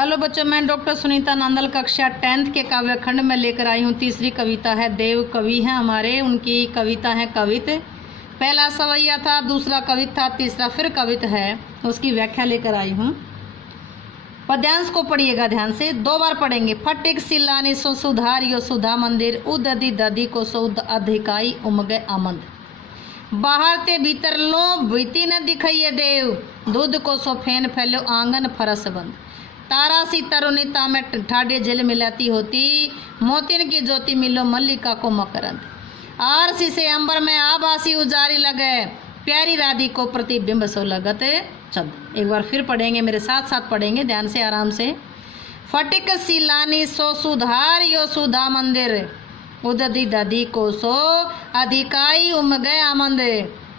Hello बच्चों, मैं doctor Sunita Nandal कक्षा 10th के काव्य खंड में लेकर आई हूँ। तीसरी कविता है। देव कवि हैं हमारे, उनकी कविता है कवित। पहला सवैया था, दूसरा कवित था, तीसरा फिर कवित है। उसकी व्याख्या लेकर आई हूँ। पद्यांश को पढ़िएगा ध्यान से, 2 बार पढ़ेंगे। फटिक सिलानी सो सुधारियो सुधा मंदिर, उददी ददी को सो अधिकाई उमगे आमंद। बाहर ते भीतर लो बीती न दिखाइए देव, दूध को सो फेन फैलो आंगन फरस बंद। तारा सी तरुणिता में ठाडे जल मिलाती होती, मोतिन की ज्योति मिलो मल्लिका को मकरंद। आरसी से अंबर में आभासी उजारी लगे, प्यारी राधी को प्रतिबिंब सो लगत चंद। एक बार फिर पढ़ेंगे, मेरे साथ साथ पढ़ेंगे ध्यान से आराम से। फटिक सिलानी सो सुधारियो सुधा मंदिर, उददी ददी को सो अधिकाई उम गए आमंद।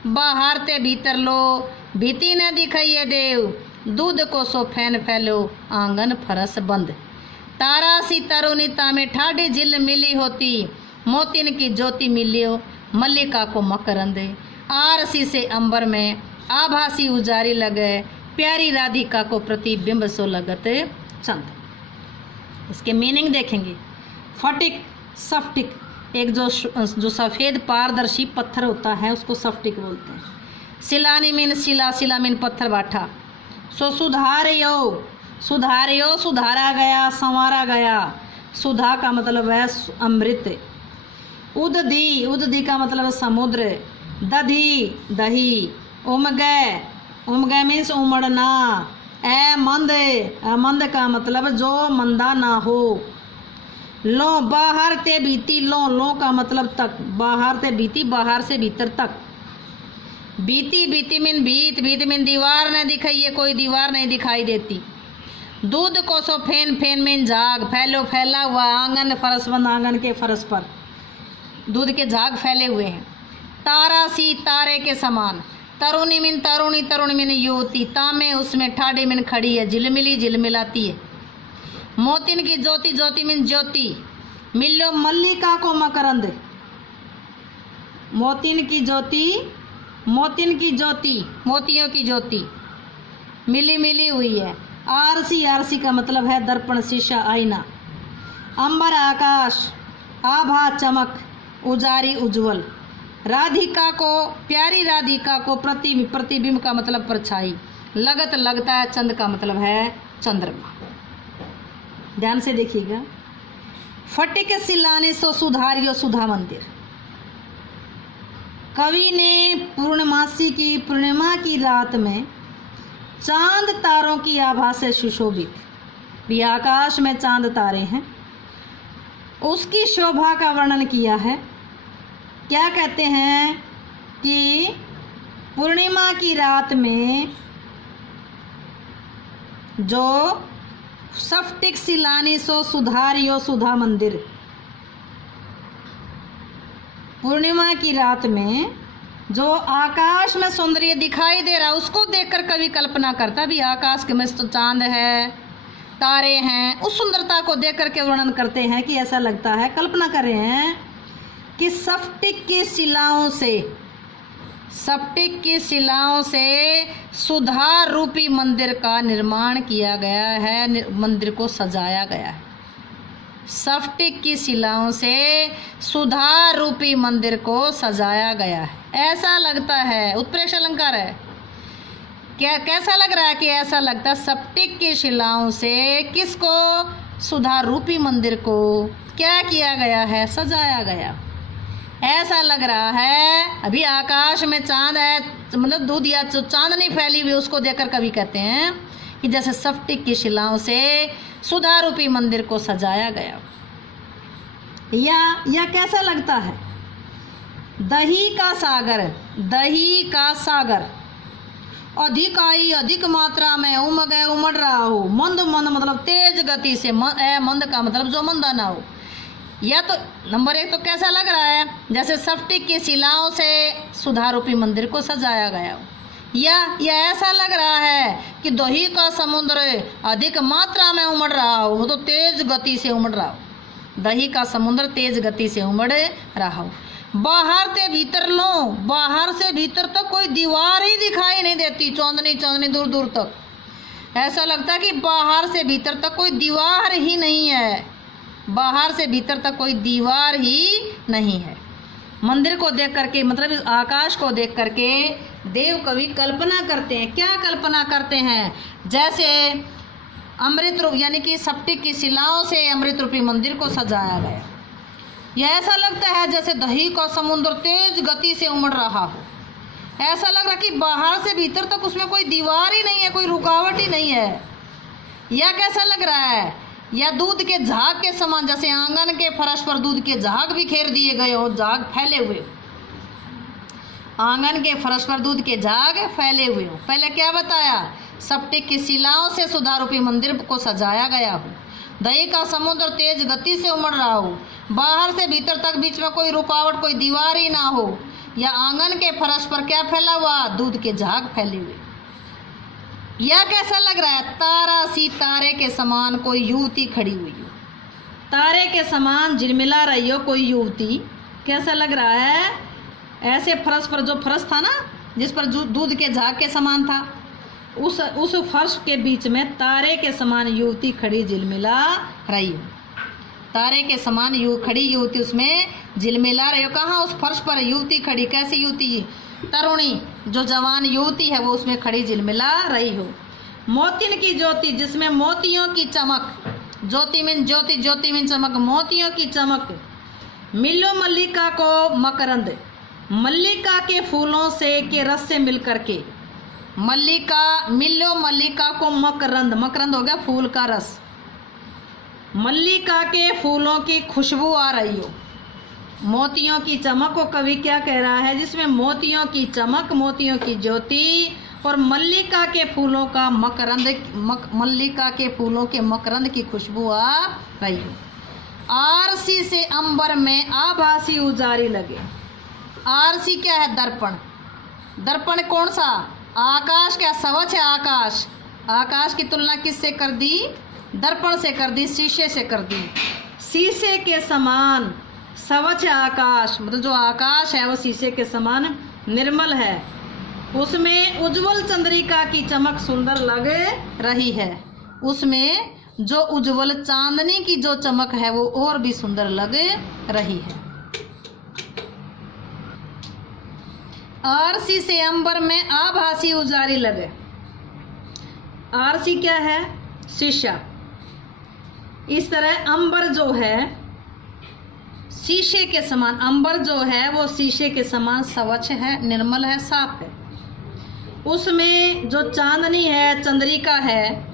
बाहर ते भीतर लो भीती न दिखाइए देव, दूध को सो फैन फैलो आंगन फरस बंद। तारा सी तरुणिता में ठाडी झिल मिली होती, मोतिन की ज्योति मिलियो मल्लिका को मकरंद। आरसी से अंबर में आभासी उजारी लगे, प्यारी राधिका को प्रतिबिंब सो लगत चंद। इसके मीनिंग देखेंगे। फटिक सफ्टिक, एक जो सफ़ेद पारदर्शी पत्थर होता है उसको सफ्टिक बोलते हैं। सिलानी मीन शिला, शिला मीन पत्थर बाठा। सो सुधारियो, सुधारियो सुधारा गया, संवारा गया। सुधा का मतलब है अमृत। उददी, उददी का मतलब है समुद्र। दधी दही। उमगे, उमगे मीन्स उमड़ना। ए मंद, मंद का मतलब जो मंदा ना हो। लो बाहर ते बीती, लो लो का मतलब तक। बाहर ते बीती, बाहर से भीतर तक। बीती, बीती मीन बीत, बीत मीन दीवार न दिखाइए, कोई दीवार नहीं दिखाई देती। दूध को सो फेन, फेन मीन झाग, फैलो फैला हुआ। आंगन फरस बंद, आंगन के फरस पर दूध के झाग फैले हुए हैं। तारा सी, तारे के समान। तरुणी मीन तरुणी, तरुणी मीन युवती। तामे उसमें ठाडे मीन खड़ी है, झिलमिली झिलमिलाती है। मोतिन की ज्योति, ज्योति मीन ज्योति। मिलो मल्लिका को मकरंद। मोतिन की ज्योति, मोतिन की ज्योति, मोतियों की ज्योति मिली मिली हुई है। आरसी, आरसी का मतलब है दर्पण, शीशा, आईना। अंबर आकाश, आभा चमक, उजारी उज्जवल। राधिका को, प्यारी राधिका को प्रतिबिंब का मतलब परछाई। लगत लगता है, चंद का मतलब है चंद्रमा। ध्यान से देखिएगा। फटिक सिलाने सो सुधारियो सुधा मंदिर। कवि ने पूर्णमासी की, पूर्णिमा की रात में चांद तारों की आभा से सुशोभित, भी आकाश में चांद तारे हैं, उसकी शोभा का वर्णन किया है। क्या कहते हैं कि पूर्णिमा की रात में जो सफ्टिक सिलानी सो सुधारियो सुधा मंदिर, पूर्णिमा की रात में जो आकाश में सौंदर्य दिखाई दे रहा, उसको देखकर कवि कल्पना करता भी आकाश के में तो चांद है, तारे हैं। उस सुंदरता को देखकर के वर्णन करते हैं कि ऐसा लगता है, कल्पना कर रहे हैं कि सफ्टिक की शिलाओं से, सफ्टिक की शिलाओं से सुधा रूपी मंदिर का निर्माण किया गया है, मंदिर को सजाया गया है। सफ्टिक की शिलाओं से सुधा रूपी मंदिर को सजाया गया है, ऐसा लगता है। उत्प्रेक्ष अलंकार है। क्या कैसा लग रहा है कि ऐसा लगता है? सफ्टिक की शिलाओं से किसको? सुधा रूपी मंदिर को क्या किया गया है? सजाया गया। ऐसा लग रहा है। अभी आकाश में चांद है, मतलब दूध या चांदनी फैली हुई, उसको देखकर कवि कहते हैं कि जैसे सफ्टिक की शिलाओं से सुधा रूपी मंदिर को सजाया गया। या कैसा लगता है? दही का सागर, दही का सागर अधिक आई, अधिक मात्रा में उमगे, उमड़ रहा हो। मंद, मंद मतलब तेज गति से। मंद का मतलब जो मंदा ना हो। या तो नंबर 1 तो कैसा लग रहा है? जैसे सफ्टिक की शिलाओं से सुधा रूपी मंदिर को सजाया गया हो। या ऐसा लग रहा है कि दही का समुद्र अधिक मात्रा में उमड़ रहा हो, वो तो तेज गति से उमड़ रहा हो। दही का समुद्र तेज गति से उमड़ रहा हो। बाहर से भीतर लो, बाहर से भीतर तक कोई दीवार ही दिखाई नहीं देती, चांदनी चांदनी दूर दूर तक। ऐसा लगता है कि बाहर से भीतर तक कोई दीवार ही नहीं है, बाहर से भीतर तक कोई दीवार ही नहीं है। मंदिर को देख करके, मतलब इस आकाश को देख करके देव कवि कल्पना करते हैं। क्या कल्पना करते हैं? जैसे अमृत रूप, यानी कि स्फटिक की शिलाओं से अमृत रूपी मंदिर को सजाया गया। यह ऐसा लगता है जैसे दही का समुद्र तेज गति से उमड़ रहा हो। ऐसा लग रहा कि बाहर से भीतर तक उसमें कोई दीवार ही नहीं है, कोई रुकावट ही नहीं है। यह कैसा लग रहा है? या दूध के झाग के समान, जैसे आंगन के फर्श पर दूध के झाग बिखेर दिए गए हो, झाग फैले हुए, आंगन के फर्श पर दूध के झाग फैले हुए हो। पहले क्या बताया? स्फटिक की शिलाओं से सुधारूपी मंदिर को सजाया गया हो, दही का समुद्र तेज गति से उमड़ रहा हो, बाहर से भीतर तक बीच में कोई रुकावट, कोई दीवार ही ना हो, या आंगन के फर्श पर क्या फैला हुआ? दूध के झाग फैले हुए। यह कैसा लग रहा है? तारा सी तारे के समान कोई युवती खड़ी हुई हो, तारे के समान झिलमिला रही हो कोई युवती। कैसा लग रहा है? ऐसे फर्श पर, जो फर्श था ना जिस पर दूध के झाग के समान था, उस फर्श के बीच में तारे के समान युवती खड़ी झिलमिला रही हो। तारे के समान खड़ी युवती उसमें झिलमिला रही हो। कहाँ? उस फर्श पर युवती खड़ी। कैसी युवती? तरुणी, जो जवान युवती है वो उसमें खड़ी झिलमिला रही हो। मोतिन की ज्योति, जिसमें मोतियों की चमक, ज्योति में ज्योति, ज्योति में चमक, मोतियों की चमक। मिलो मल्लिका को मकरंद, मल्लिका के फूलों से के रस से मिल करके, मल्लिका, मिलो मल्लिका को मकरंद, मकरंद हो गया फूल का रस, मल्लिका के फूलों की खुशबू आ रही हो। मोतियों की चमक को कवि क्या कह रहा है? जिसमें मोतियों की चमक, मोतियों की ज्योति और मल्लिका के फूलों का मकरंद, मल्लिका के फूलों के मकरंद की खुशबू आ रही हो। आरसी से अंबर में आभासी उजारी लगे। आरसी क्या है? दर्पण। दर्पण कौन सा? आकाश। क्या स्वच्छ है आकाश? आकाश की तुलना किससे कर दी? दर्पण से कर दी, शीशे से कर दी। शीशे के समान स्वच्छ आकाश, मतलब जो आकाश है वो शीशे के समान निर्मल है, उसमें उज्जवल चंद्रिका की चमक सुंदर लग रही है। उसमें जो उज्जवल चांदनी की जो चमक है वो और भी सुंदर लग रही है। आरसी से अंबर में आभासी उजारी लगे। आरसी क्या है? शीशा। इस तरह अंबर जो है शीशे के समान, अंबर जो है वो शीशे के समान स्वच्छ है, निर्मल है, साफ है। उसमें जो चांदनी है, चंद्रिका है,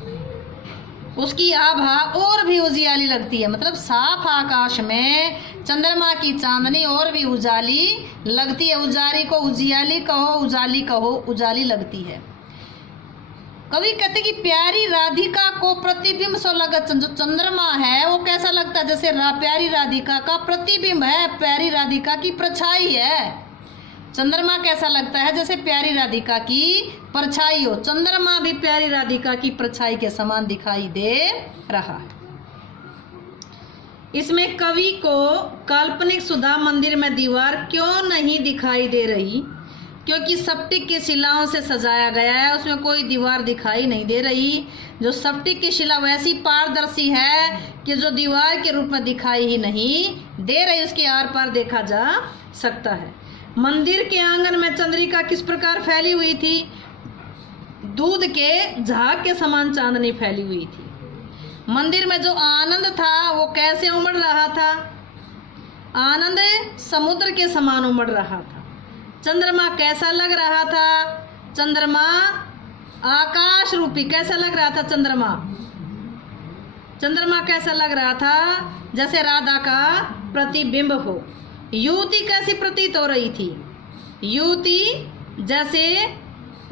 उसकी आभा और भी उजियाली लगती है। मतलब साफ आकाश में चंद्रमा की चांदनी और भी उजाली लगती है। उजारी को उजियाली कहो, उजाली कहो, उजाली लगती है। कवि कहते कि प्यारी राधिका को प्रतिबिंब सो लगत। जो चंद्रमा है वो कैसा लगता है? जैसे प्यारी राधिका का प्रतिबिंब है, प्यारी राधिका की परछाई है। चंद्रमा कैसा लगता है? जैसे प्यारी राधिका की परछाई हो। चंद्रमा भी प्यारी राधिका की परछाई के समान दिखाई दे रहा है। इसमें कवि को काल्पनिक सुधा मंदिर में दीवार क्यों नहीं दिखाई दे रही? क्योंकि स्फटिक की शिलाओं से सजाया गया है, उसमें कोई दीवार दिखाई नहीं दे रही। जो स्फटिक की शिला वैसी पारदर्शी है कि जो दीवार के रूप में दिखाई ही नहीं दे रही, उसके आर पार देखा जा सकता है। मंदिर के आंगन में चंद्रिका किस प्रकार फैली हुई थी? दूध के झाग के समान चांदनी फैली हुई थी। मंदिर में जो आनंद था वो कैसे उमड़ रहा था? आनंद समुद्र के समान उमड़ रहा था। चंद्रमा कैसा लग रहा था? चंद्रमा आकाश रूपी कैसा लग रहा था? चंद्रमा कैसा लग रहा था? जैसे राधा का प्रतिबिंब हो। युवती कैसी प्रतीत हो रही थी? युवती जैसे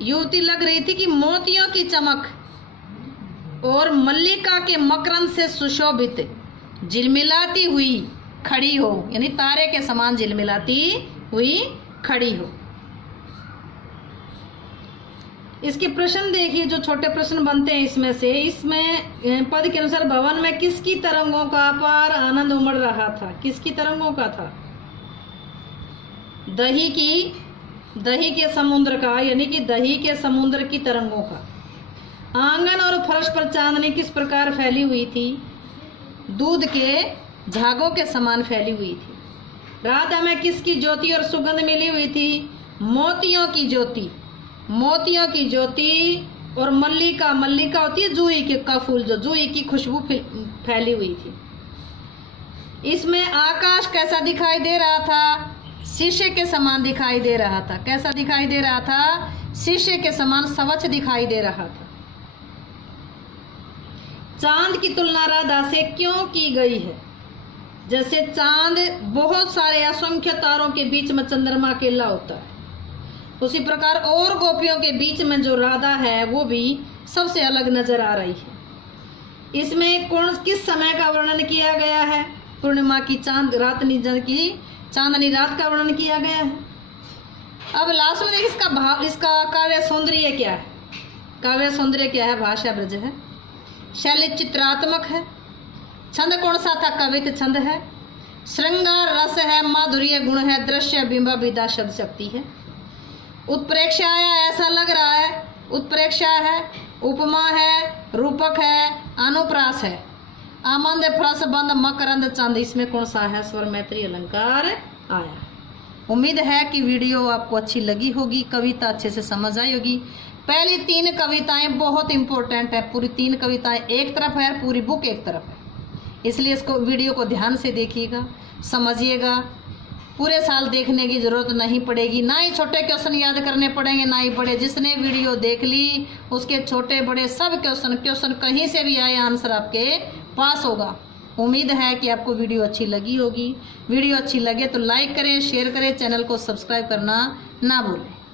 युवती लग रही थी कि मोतियों की चमक और मल्लिका के मकरंद से सुशोभित झिलमिलाती हुई खड़ी हो, यानी तारे के समान झिलमिलाती हुई खड़ी हो। इसके प्रश्न देखिए, जो छोटे प्रश्न बनते हैं इसमें से, इसमें पद के अनुसार भवन में किसकी तरंगों का अपार आनंद उमड़ रहा था? किसकी तरंगों का था? दही के समुद्र का, यानी कि दही के समुद्र की तरंगों का। आंगन और फर्श पर चांदनी किस प्रकार फैली हुई थी? दूध के झागों के समान फैली हुई थी। राधा में किसकी ज्योति और सुगंध मिली हुई थी? मोतियों की ज्योति, मोतियों की ज्योति। और मल्लिका, मल्लिका होती है जूही के का फूल, जो जूही की खुशबू फैली हुई थी। इसमें आकाश कैसा दिखाई दे रहा था? शीशे के समान दिखाई दे रहा था। कैसा दिखाई दे रहा था? शीशे के समान स्वच्छ दिखाई दे रहा था। चांद की तुलना राधा से क्यों की गई है? जैसे चांद बहुत सारे असंख्य तारों के बीच में चंद्रमा अकेला होता है, उसी प्रकार और गोपियों के बीच में जो राधा है वो भी सबसे अलग नजर आ रही है। इसमें किस समय का वर्णन किया गया है? पूर्णिमा की चांदनी रात का वर्णन किया गया है। अब लास्ट में देखिए इसका काव्य सौंदर्य क्या है? काव्य सौंदर्य क्या है? भाषा ब्रज है, शैली चित्रात्मक है, छंद कौन सा था? कवित छंद है, श्रृंगार रस है, माधुर्य गुण है, दृश्य बिंब विदा शब्द शक्ति है, उत्प्रेक्षा है, ऐसा लग रहा है, उत्प्रेक्षा है, उपमा है, रूपक है, अनुप्रास है, आमंद फ्रस बंद मकरंद चंद। इसमें कौन सा है? स्वर मैत्री अलंकार आया। उम्मीद है कि वीडियो आपको अच्छी लगी होगी, कविता अच्छे से समझ आई होगी। पहली 3 कविताएं बहुत इंपॉर्टेंट है। पूरी 3 कविताएं एक तरफ है, पूरी बुक एक तरफ है, इसलिए इसको वीडियो को ध्यान से देखिएगा, समझिएगा। पूरे साल देखने की जरूरत नहीं पड़ेगी, ना ही छोटे क्वेश्चन याद करने पड़ेंगे, ना ही बड़े। जिसने वीडियो देख ली उसके छोटे बड़े सब क्वेश्चन कहीं से भी आए आंसर आपके पास होगा। उम्मीद है कि आपको वीडियो अच्छी लगी होगी। वीडियो अच्छी लगे तो लाइक करें, शेयर करें, चैनल को सब्सक्राइब करना ना भूलें।